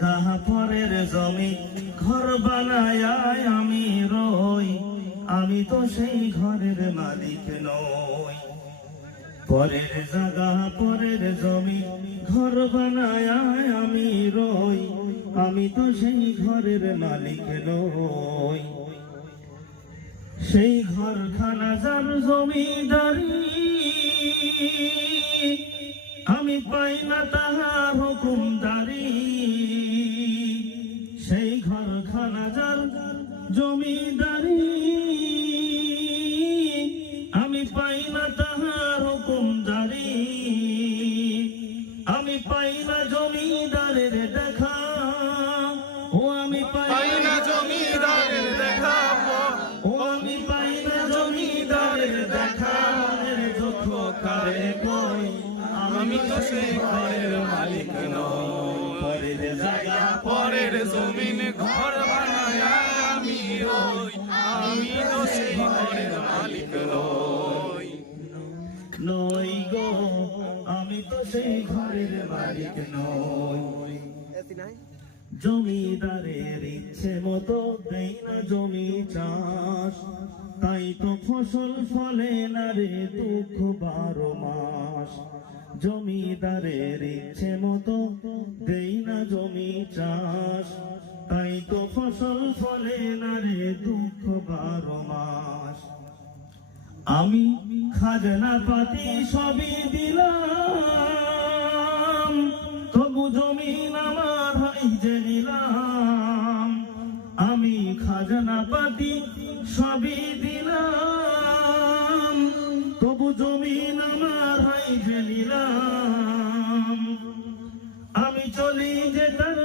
জাগা পরের জমি ঘর বানায় আমি রই, আমি তো সেই ঘরের মালিক নই। পরের জাগা পরের জমি ঘর বানায় আমি রই, আমি তো সেই ঘরের মালিক নই। সেই ঘরখানা যার জমিদারি, আমি পাই না তাহার হুকুমদারি। সেই ঘরখানা যার জমিদারি, আমি পাই না তাহার হুকুমদারি। আমি পাই না জমিদারের দেখা, ও আমি পাই না জমিদারের দেখা, ও আমি পাই না জমিদারের দেখা। দুঃখ কারে কই, আমি তো সেই ঘরের মালিক নই। পরের জায়গা পরের জমিন ঘর বানায় আমি রই, আমি তো সেই ঘরের মালিক নই। নই গো, আমি তো সেই ঘরের মালিক নই। জমিদারের ইচ্ছে মতো দেই না জমি চাষ, তাই তো ফসল ফলে না রে দুঃখ 12 মাস। জমিদারের ইচ্ছে মতো দেই না জমি চাষ, তাই তো ফসল ফলে না রে দুঃখ 12 মাস। আমি খাজনা পাতি সবই দিলাম, তবু জমিন আমার হয় যে নিলাম। আমি খাজনা পাতি সবই দিলাম, তবু জমিন আমার হয় যে নিলাম। আমি চলি যে তার